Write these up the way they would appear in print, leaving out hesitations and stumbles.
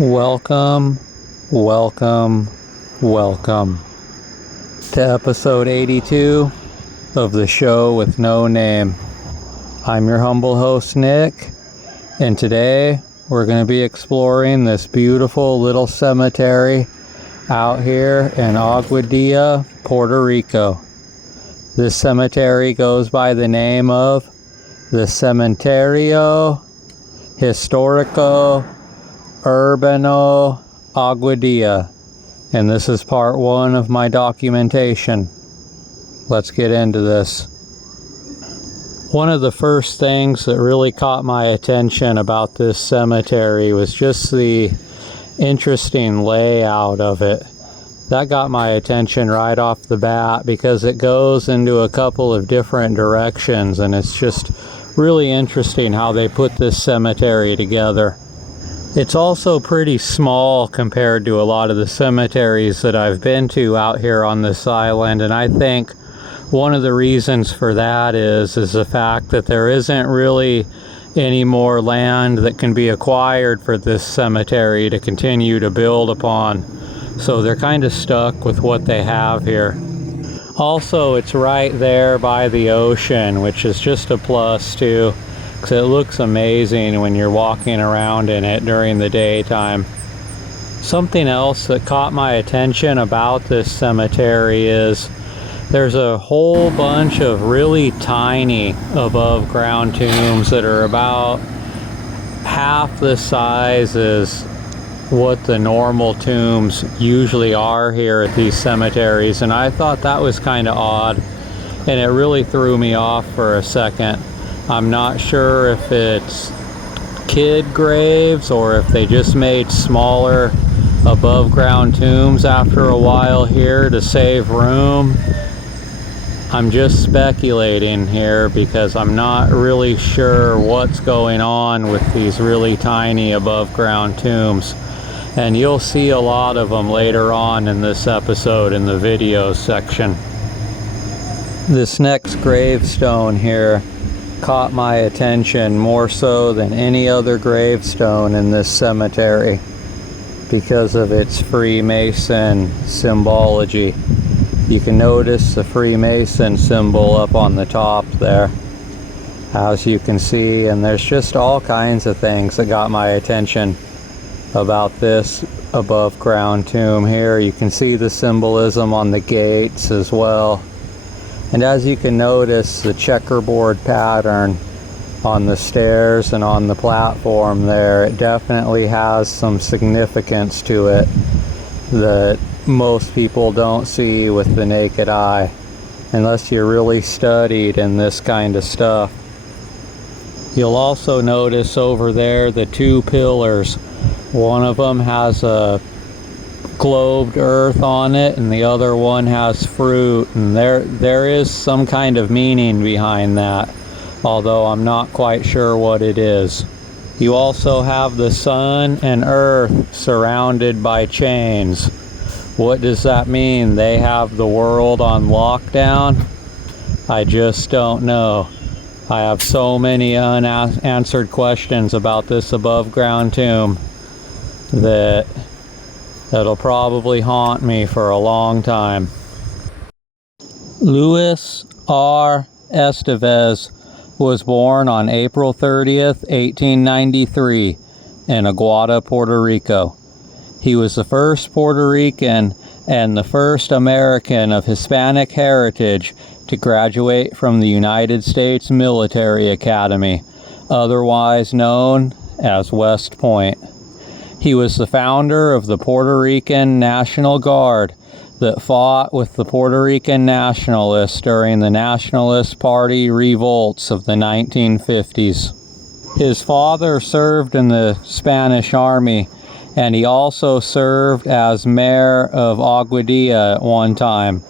Welcome, welcome, welcome to episode 82 of the show with no name. I'm your humble host, Nick, and today we're going to be exploring this beautiful little cemetery out here in Aguadilla, Puerto Rico. This cemetery goes by the name of the Cementerio Histórico Urbano Aguadilla, and this is part one of my documentation. Let's get into this. One of the first things that really caught my attention about this cemetery was just the interesting layout of it. That got my attention right off the bat because it goes into a couple of different directions, and it's just really interesting how they put this cemetery together. It's also pretty small compared to a lot of the cemeteries that I've been to out here on this island, and I think one of the reasons for that is the fact that there isn't really any more land that can be acquired for this cemetery to continue to build upon. So they're kind of stuck with what they have here. Also, it's right there by the ocean, which is just a plus too, because it looks amazing when you're walking around in it during the daytime. Something else that caught my attention about this cemetery is there's a whole bunch of really tiny above ground tombs that are about half the size as what the normal tombs usually are here at these cemeteries, and I thought that was kind of odd, and it really threw me off for a second. I'm not sure if it's kid graves or if they just made smaller above ground tombs after a while here to save room. I'm just speculating here because I'm not really sure what's going on with these really tiny above ground tombs. And you'll see a lot of them later on in this episode in the video section. This next gravestone here caught my attention more so than any other gravestone in this cemetery because of its Freemason symbology. You can notice the Freemason symbol up on the top there, as you can see, and there's just all kinds of things that got my attention about this above ground tomb here. You can see the symbolism on the gates as well. And as you can notice, the checkerboard pattern on the stairs and on the platform there, it definitely has some significance to it that most people don't see with the naked eye unless you're really studied in this kind of stuff. You'll also notice over there the two pillars. One of them has a globed earth on it and the other one has fruit, and there is some kind of meaning behind that, although I'm not quite sure what it is. You also have the sun and earth surrounded by chains. What does that mean? They have the world on lockdown? I just don't know. I have so many unanswered questions about this above ground tomb that it'll probably haunt me for a long time. Luis R. Estevez was born on April 30th, 1893 in Aguadilla, Puerto Rico. He was the first Puerto Rican and the first American of Hispanic heritage to graduate from the United States Military Academy, otherwise known as West Point. He was the founder of the Puerto Rican National Guard that fought with the Puerto Rican nationalists during the Nationalist Party revolts of the 1950s. His father served in the Spanish Army, and he also served as mayor of Aguadilla at one time.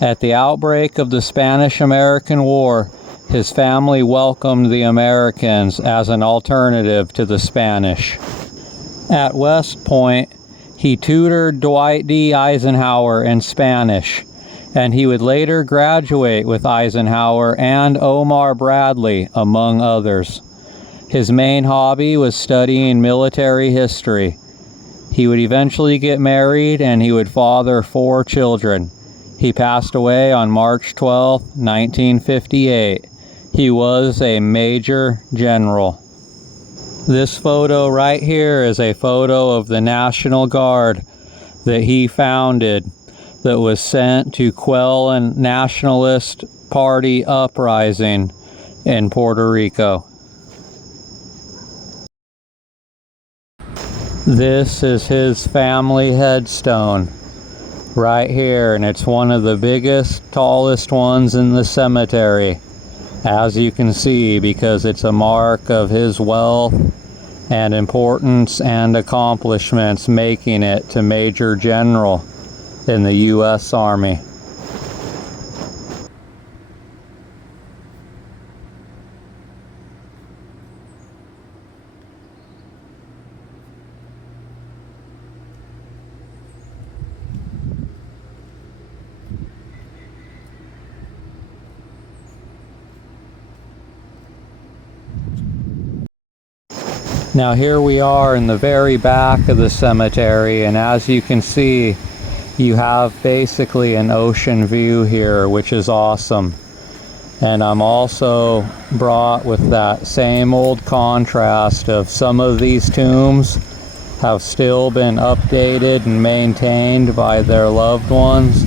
At the outbreak of the Spanish-American War, his family welcomed the Americans as an alternative to the Spanish. At West Point, he tutored Dwight D. Eisenhower in Spanish, and he would later graduate with Eisenhower and Omar Bradley, among others. His main hobby was studying military history. He would eventually get married and he would father 4 children. He passed away on March 12, 1958. He was a major general. This photo right here is a photo of the National Guard that he founded that was sent to quell a nationalist party uprising in Puerto Rico. This is his family headstone right here, and it's one of the biggest, tallest ones in the cemetery, as you can see, because it's a mark of his wealth and importance and accomplishments, making it to Major General in the U.S. Army. Now here we are in the very back of the cemetery, and as you can see, you have basically an ocean view here, which is awesome. And I'm also brought with that same old contrast of some of these tombs have still been updated and maintained by their loved ones,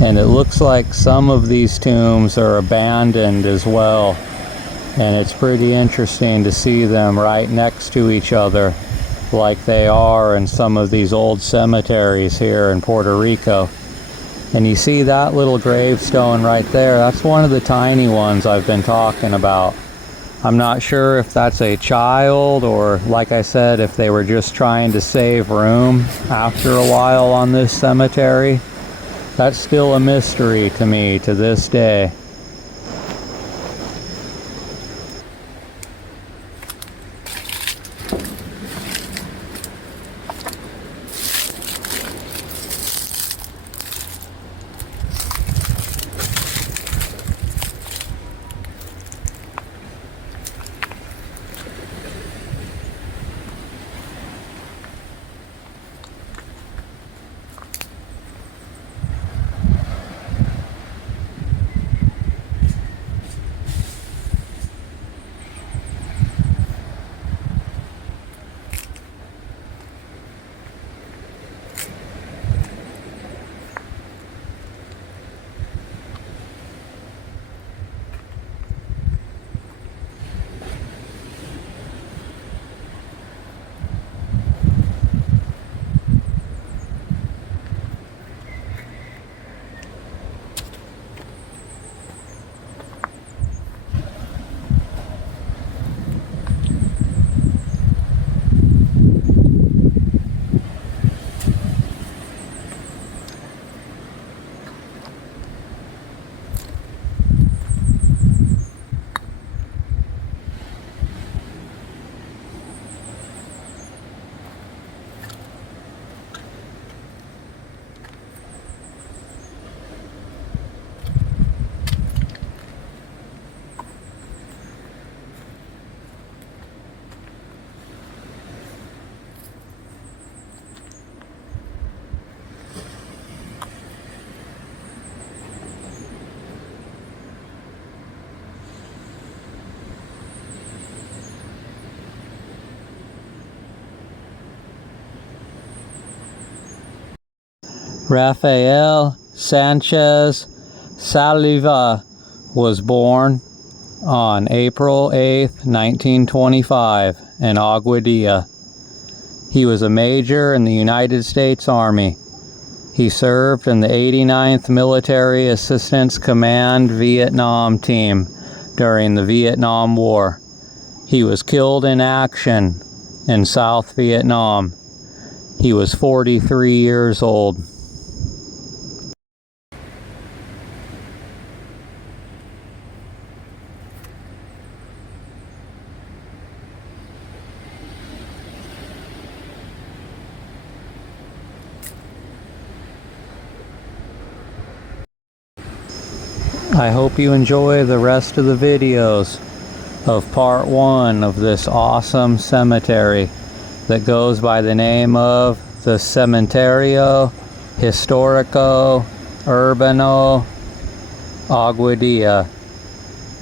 and it looks like some of these tombs are abandoned as well. And it's pretty interesting to see them right next to each other like they are in some of these old cemeteries here in Puerto Rico. And you see that little gravestone right there, that's one of the tiny ones I've been talking about. I'm not sure if that's a child or, like I said, if they were just trying to save room after a while on this cemetery. That's still a mystery to me to this day. Rafael Sanchez Saliva was born on April 8, 1925 in Aguadilla. He was a major in the United States Army. He served in the 89th Military Assistance Command Vietnam Team during the Vietnam War. He was killed in action in South Vietnam. He was 43 years old. I hope you enjoy the rest of the videos of part 1 of this awesome cemetery that goes by the name of the Cementerio Historico Urbano Aguadilla.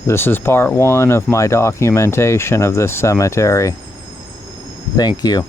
This is part 1 of my documentation of this cemetery. Thank you.